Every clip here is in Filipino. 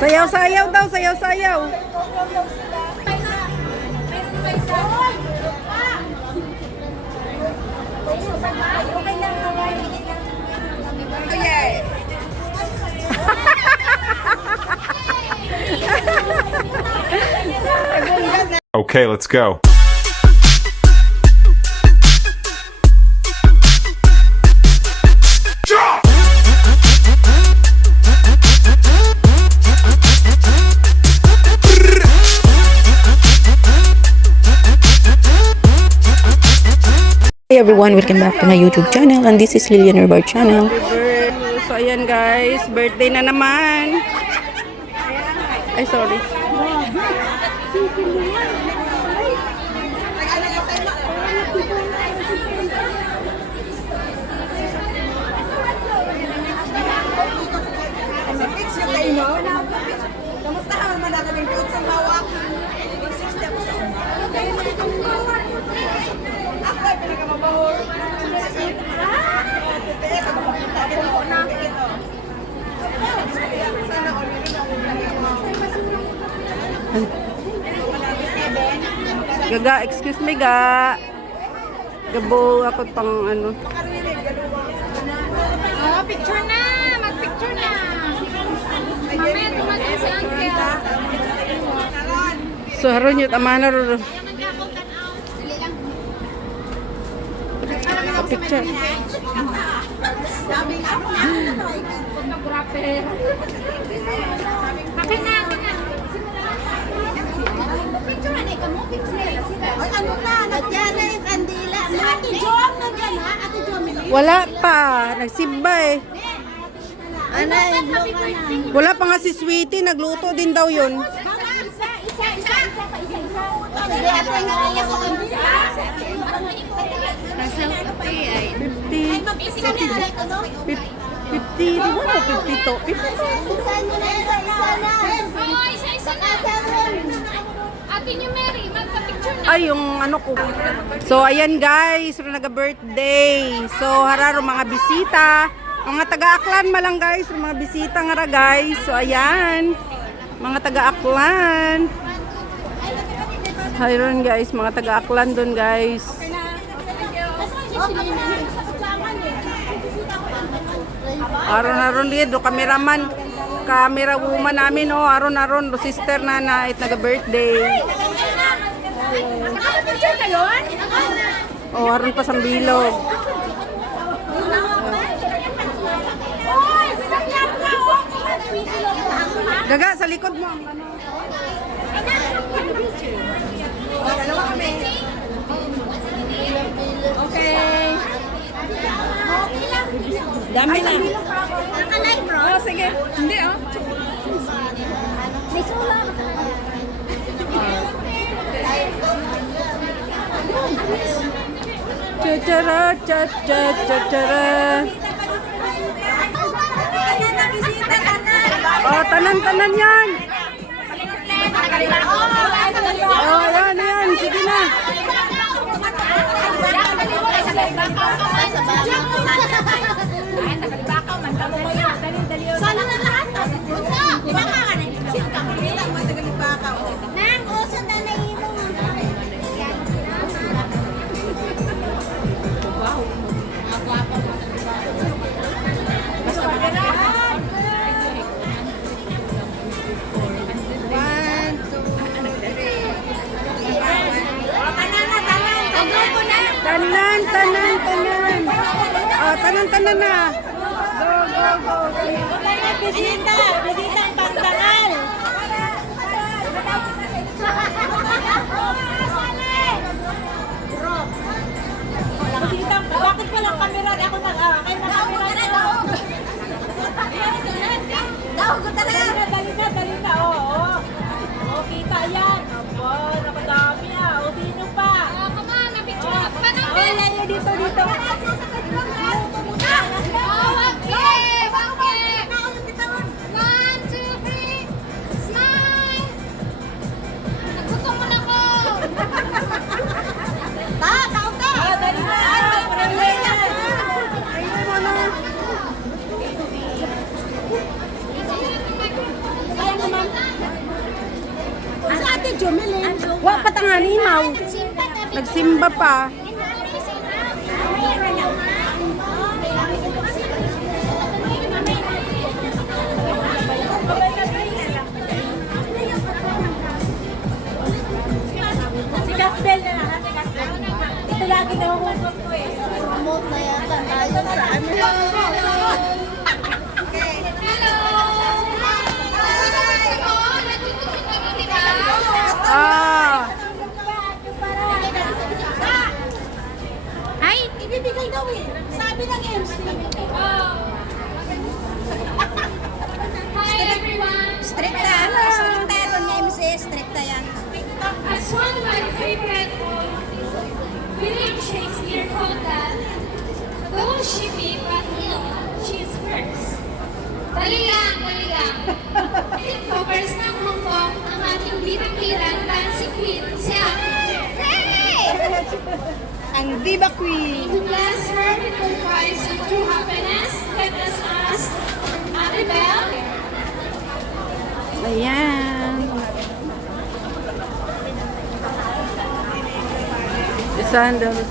Sayaw-sayaw daw, sayaw-sayaw. Okay, let's go. Hey everyone, welcome back to my YouTube channel, and this is Lilian Herbert channel. So ayan guys, birthday na naman. Ay sorry. Gaga, excuse me ga. Gabo ako pang ano. Oh, picture na! Mag-picture na! Mamaya tumasin si Uncle. So haron yun, amana ro. Picture. Photographer. Akin na, akin na. Picture na, ikaw mo, picture. Ay, ano na, nagyan na yung kandila. Si Ate Jom, nagyan ha? Ate Jom, Wala pa, nagsimba eh. ano, happy birthday. Wala pa nga si Sweetie, nagluto din daw yun. Sige, ate, nga sa kandila. Nasa 50. 50. 50, di ba na 52? 52. Saan mo na isa-isa na? Oo, isa-isa na. Ate niyo, Mary, magpa-picture na. Ay, yung ano ko. So, ayan guys, naga-birthday. So, hararo mga bisita. Mga taga-Aklan malang guys, mga bisita nga ra guys. So, ayan. Mga taga-Aklan. Hayron guys, mga taga-Aklan dun guys. Aron-aron dito, cameraman. Camera woman namin, oh. Aron-aron, sister na na, it naga-birthday. Picture ka yun? Oh, aron pa sa bilog. Oy, sasakyan ka, oh. Gaga, sa likod mo. Dalawa kami. Okay. Dami na. Nakalay, bro. Oh, sige. Hindi, oh. May sula. Cha-cha-ra, cha-cha-cha-cha-ra. Oh, tanan-tanan yan. Oh, yan, yan. Sige na. Sana na lahat. Nang, uso na nailong. Tanan, tanan, tanan. Oh, tanan, tanan na. Go, go, go. Bisita, bisita ang pagdangal. Bakit walang kamera? Ako kayo na kamera na. Dali na, oo. Oo, kita yan. Abo, nakadami na. O, sino pa? Come on, na-picture. Oh, yan yun, dito. One, two, three. Smile. Nagutom mo na ko. Dali na. Nagsimba pa. Si Gaspel na lang, si Gaspel. Ito lagi na huhugot ko eh. Remote na yata tayo sa ano. Ah, Ay, ibibigay daw eh. Sabi ng MC. Hi everyone! Stricta. Stricta ito niya MC. Stricta yan. As one of my favorite William Shakespeare quote that, though she be but ill, she is first. Dali lang, dali lang. Tiktokers ng Hong Kong ang ating bitang-bilang dancing queen, si Ate. Hey! ang Diva Queen. To bless her with good vibes and true happiness, let us ask Ate Belle. Ayan. The sandals.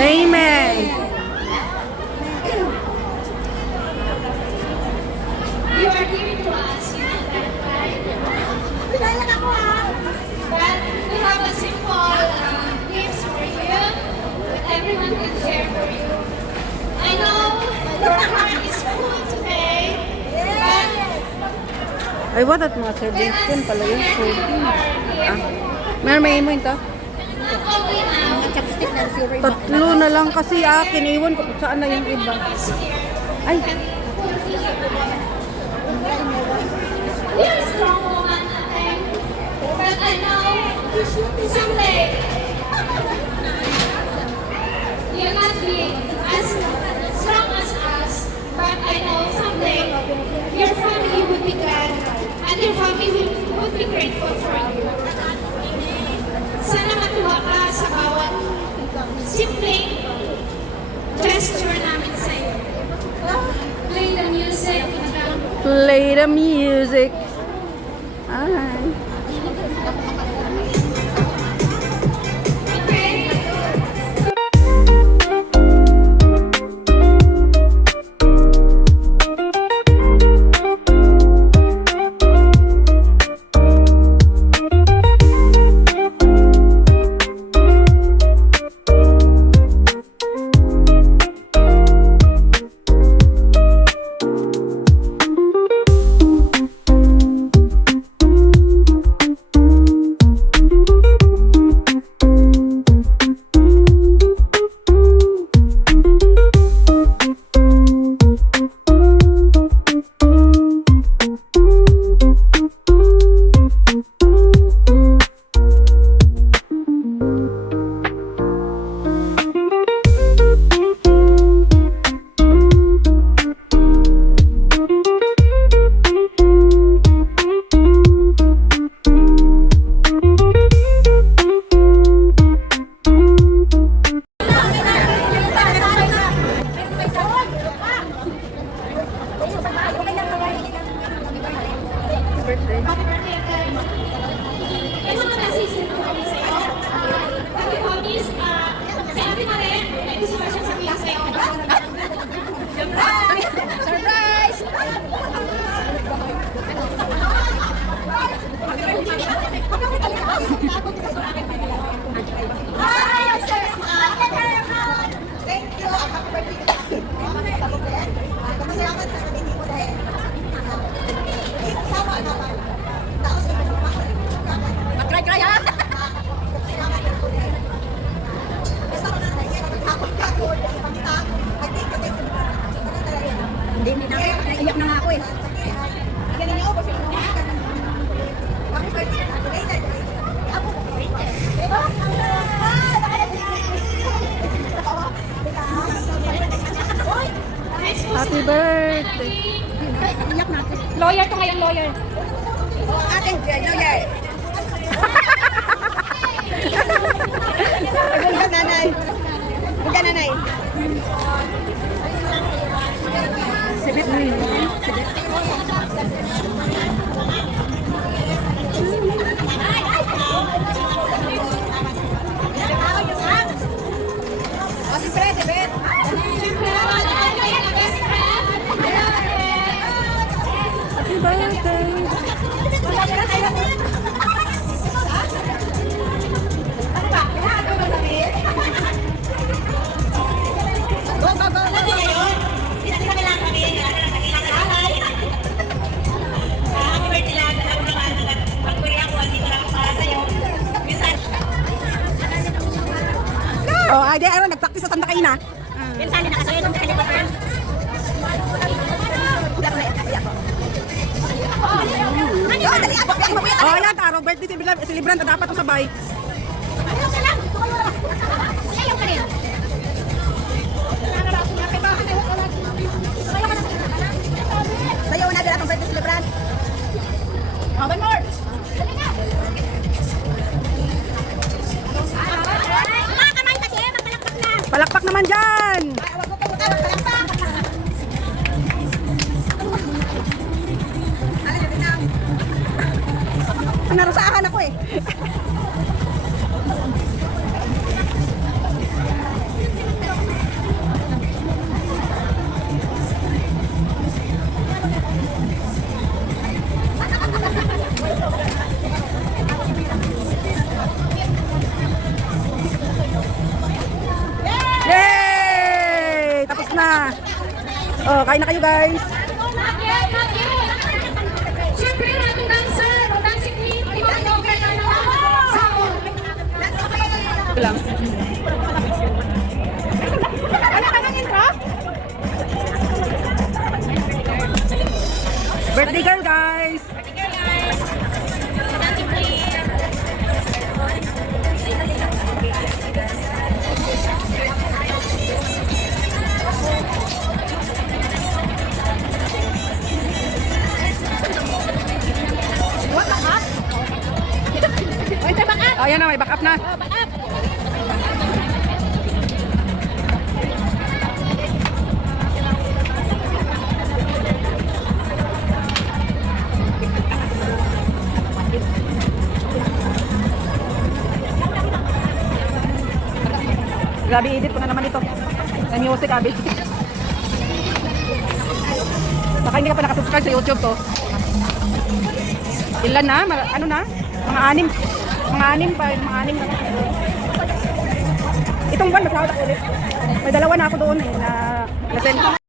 Amen. You are giving to us, you know that, right? But we have a simple gifts for you that everyone can share for you. I know your heart is full today, but Ay, what at mga servings din pala yun. Food. Ah. Meron may imo ito? not only now, Chopstick na si Ray. Tatlo na lang kasi akin. Iwan ko kung saan na yung iba. is here. Ay, We are strong woman, okay? But I know someday you'll not be as strong as us. But I know someday your family would be glad and your family would be grateful for you. Sana matuwa ka sa bawat simpleng gesture namin sa'yo. Play the music. play the music. Ay. Okay? May mga nasisin ko kami sa'yo. Happy hobbies, si Ate Maren, may gusto ba siyang sabihin sa'yo? Surprise! Thank you. Happy birthday. Masalamat sa hindi mo dahil. Sama naman. Tapos mag-cry ha? Hindi na. Naiyak na nga ako eh. Galing niyo ako. Happy birthday. Ako. Happy birthday. Lawyer to ngayon, lawyer. Ate, lawyer. Maganda nanay. Maganda nanay. Sibit na rin. Happy birthday. Oh, ay, di, ano, nag-practice sa Santa Caina. Pinsan din nakasayo ng kalimutan. Oh, ayan, taro, birthday celebrant, dapat ito sabay. Sayo na dala itong birthday celebrant. Oh, one more. Palakpak naman dyan. Narusahan ako eh. Yay! Tapos na. Oh, kain na kayo guys. Siyempre, ang dancer, ang dancing queen, di ba? Lang. Birthday girl guys. Oh, yan na, may back up na. Grabe, edit ko na naman ito. May music, abi. Baka hindi ka pa nakasubscribe sa YouTube to. Ilan na? Ano na? Mga anim. Mga anim pa. Mga anim na. Itong buwan, masahod ako ulit. May dalawa na ako doon eh, na send.